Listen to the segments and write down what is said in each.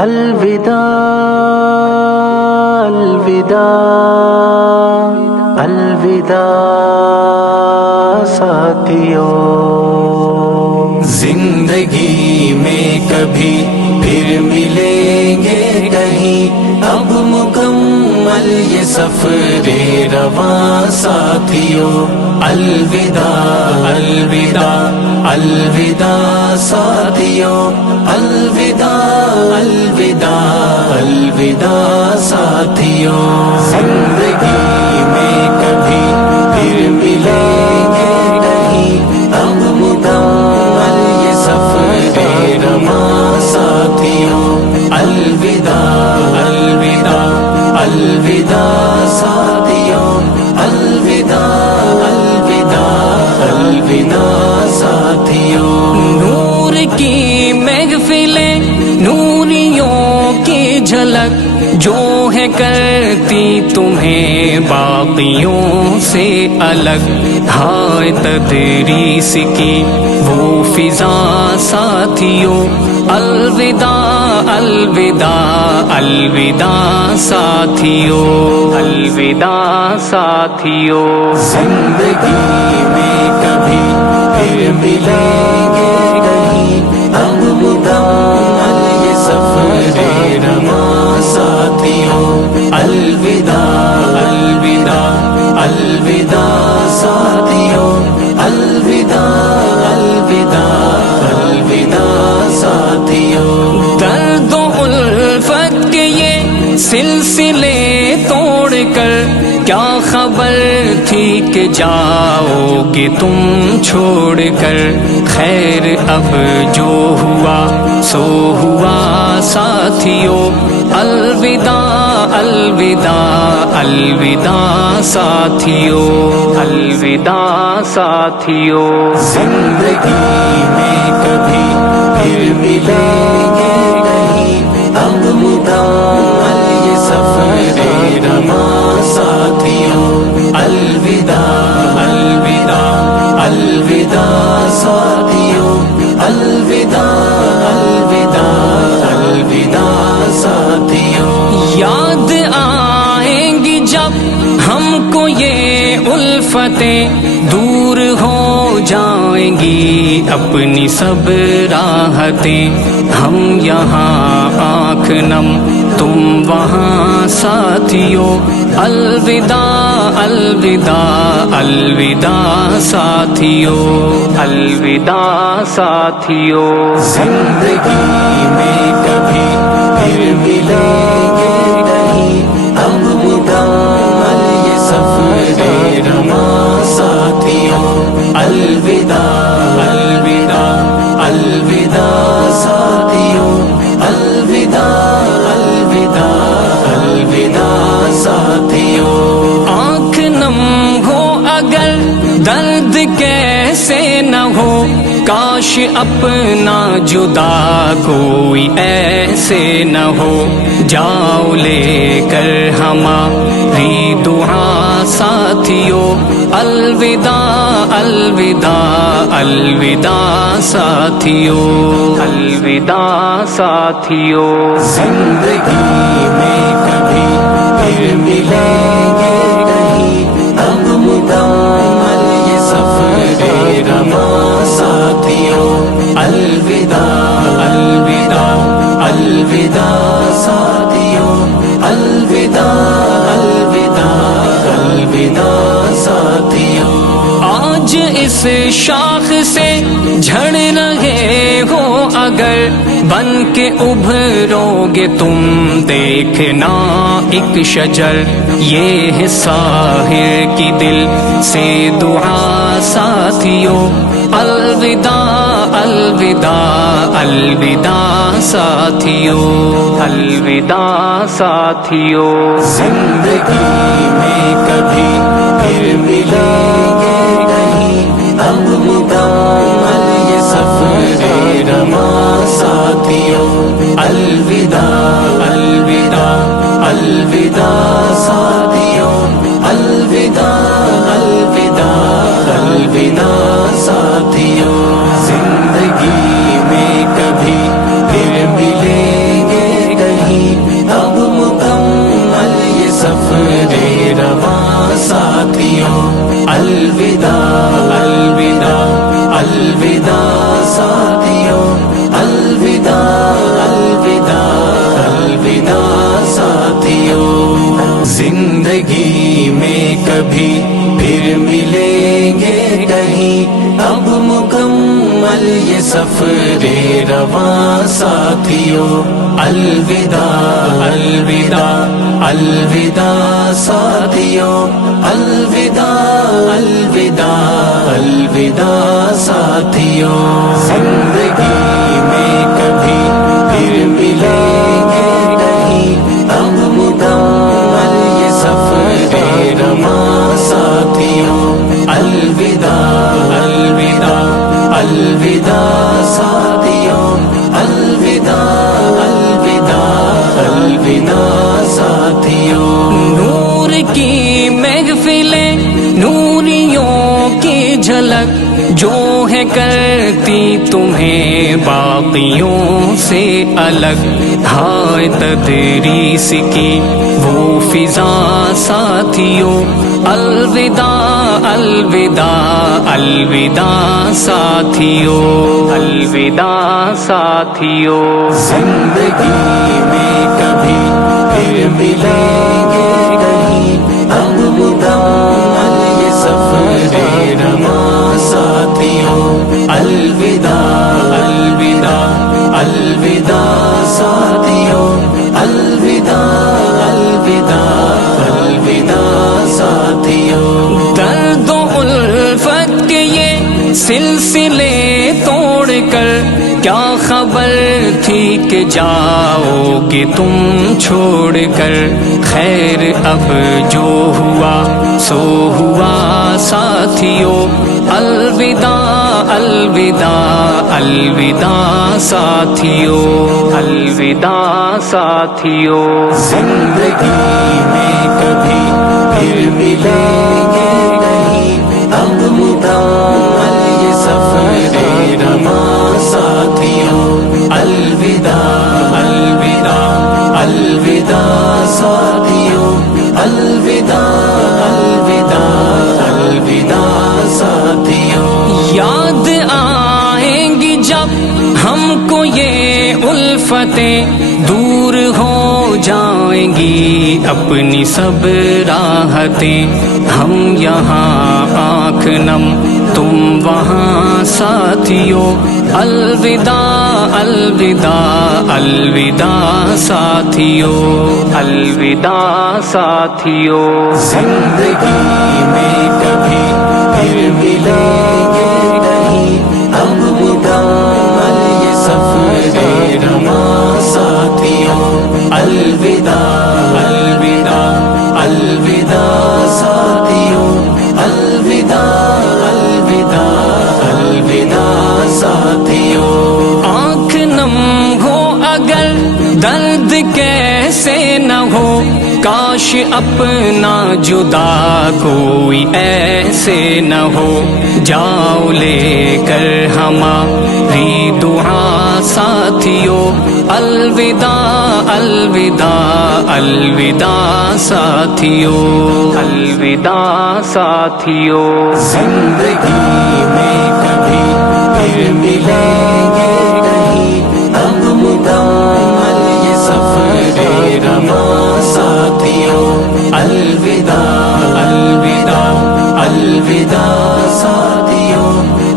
الوداع الوداع الوداع ساتھیوں، زندگی میں کبھی پھر ملیں گے کہیں، اب مکمل یہ سفر رواں ساتھیوں، الوداع الوداع الوداع ساتھیوں، الوداع الوداع الوداع ساتھیوں، زندگی میں کبھی پھر ملیں گے کہیں، اب مکمل یہ سفر رواں ساتھیوں، الوداع الوداع الوداع ساتھیوں، الوداع الوداع الوداع ساتھیوں، نور کی محفلیں، نوریوں کی جھلک جو ہے کرتی تمہیں باقیوں سے الگ، ہائے تدریس کی وہ فضا ساتھیوں، الوداع الوداع الوداع ساتھیوں، الوداع ساتھیوں، زندگی میں کبھی پھر ملیں گے کہیں، اب مکمل یہ سفر رواں ساتھیوں، الوداع الوداع الوداع ساتھیوں، الوداع الوداع الوداع ساتھیوں، درد و الفت کے یہ سلسلے توڑ کر کیا خبر تھی کہ جاؤ گے تم چھوڑ کر، خیر اب جو ہوا سو ہوا ساتھیوں، الوداع الوداع الوداع ساتھیوں، الوداع ساتھیوں، زندگی میں کبھی پھر ملیں گے کہیں، اب مکمل یہ سفر رواں ساتھیوں، الوداع الوداع الوداع ساتھیوں، الوداع الوداع الوداع ساتھیوں، یاد آئیں گی جب ہم کو یہ الفتیں، دور ہو جائیں گی اپنی سب راحتیں، ہم یہاں آنکھ نم تم وہاں ساتھیوں، الوداع الوداع الوداع ساتھیوں، الوداع ساتھیوں، زندگی میں کبھی پھر ملیں گے کہیں، اب مکمل یہ سفر رواں ساتھیوں، الوداع الوداع الوداع ساتھیوں، الوداع الوداع الوداع ساتھیوں، آنکھ نم ہو اگر درد کیسے نہ ہو، کاش اپنا جدا کوئی ایسے نہ ہو، جاؤ لے کر ہماری دعا ساتھیوں، الوداع الوداع الوداع ساتھیوں، الوداع ساتھیوں، زندگی میں کبھی پھر ملیں گے کہیں، اب مکمل یہ سفر رواں ساتھیوں، الوداع الوداع الوداع ساتھیوں، الوداع الوداع الوداع ساتھیوں، آج اس شاخ سے جھڑ رہے ہو اگر، بن کے ابھرو گے تم دیکھنا ایک شجر، یہ ہے ساحر کی دل سے دعا ساتھیوں، الوداع الوداع الوداع ساتھیوں، الوداع ساتھیوں، زندگی میں کبھی پھر ملیں گے کہیں، اب مکمل یہ سفر رواں ساتھیوں، الوداع الوداع الوداع ساتھیوں، الوداع الوداع الوداع ساتھیوں، زندگی میں کبھی پھر ملیں گے رواں ساتھیوں الوداع الوداع الوداع ساتھیوں الوداع الوداع الوداع ساتھیوں زندگی میں کبھی پھر ملیں گے نہیں اب مکمل یہ سفر رواں ساتھیوں الوداع الوداع الوداع ساتھیوں الوداع الوداع الوداع ساتھیوں نور کی محفلیں نوریوں کی جھلک جو ہے کرتی تمہیں باقیوں سے الگ، ہائے تدریس کی وہ فضا ساتھیوں الوداع الوداع الوداع ساتھیوں الوداع ساتھیوں زندگی میں کبھی پھر ملیں گے نہیں اب مکمل یہ سفر رواں ساتھیوں الوداع الوداع الوداع ساتھیوں الوداع الوداع الوداع ساتھیوں درد و الفت کے یہ سلسلے توڑ کر کیا خبر تھی کہ جاؤ گے تم چھوڑ کر، خیر اب جو ہوا سو ہوا ساتھیوں الوداع الوداع الوداع ساتھیوں الوداع ساتھیوں زندگی میں کبھی پھر ملیں گے نہیں اب مکمل یہ سفر رواں ساتھیوں الوداع الوداع الوداع ساتھیوں الوداع الوداع الوداع ساتھیوں یاد آئیں گی جب ہم کو یہ الفتیں، دور ہو جائیں گی اپنی سب راحتیں، ہم یہاں آنکھ نم تم وہاں ساتھیوں الوداع الوداع الوداع ساتھیوں الوداع ساتھیوں زندگی میں کبھی پھر ملیں گے نہیں اب مکمل یہ سفر رواں ساتھیوں الوداع الوداع الوداع ساتھیوں الوداع الوداع الوداع ساتھیوں آنکھ نم ہو اگر درد کیسے نہ ہو، کاش اپنا جدا کوئی ایسے نہ ہو، جاؤ لے کر ہماری دعا ساتھیوں الوداع الوداع الوداع ساتھیوں الوداع ساتھیوں زندگی میں کبھی پھر ملیں گے نہیں اب مکمل یہ سفر رواں ساتھیوں الوداع الوداع الوداع ساتھیوں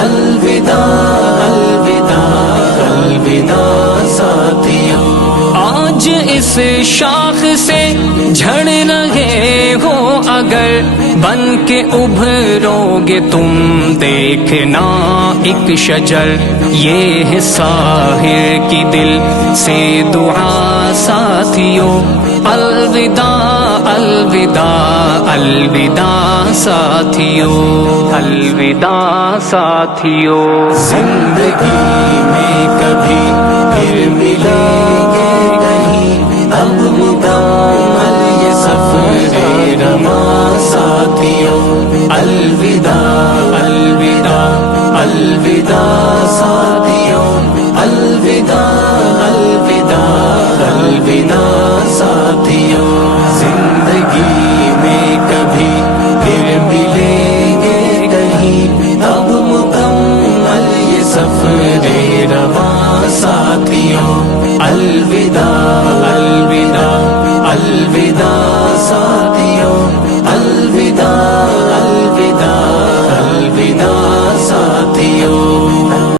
الوداع الوداع الوداع ساتھیوں آج اس شاخ سے جھڑ رہے ہو اگر، بن کے ابھرو گے تم دیکھنا ایک شجر، یہ ہے ساحر کی دل سے دعا ساتھیوں الوداع الوداع الوداع ساتھیوں الوداع ساتھیوں زندگی میں کبھی پھر ملیں گے نہیں اب مکمل یہ سفر رواں ساتھیوں الوداع الوداع الوداع ساتھیوں الوداع الوداع الوداع ساتھیوں زندگی میں کبھی پھر ملیں گے نہیں اب مکمل یہ سفر رواں ساتھیوں الوداع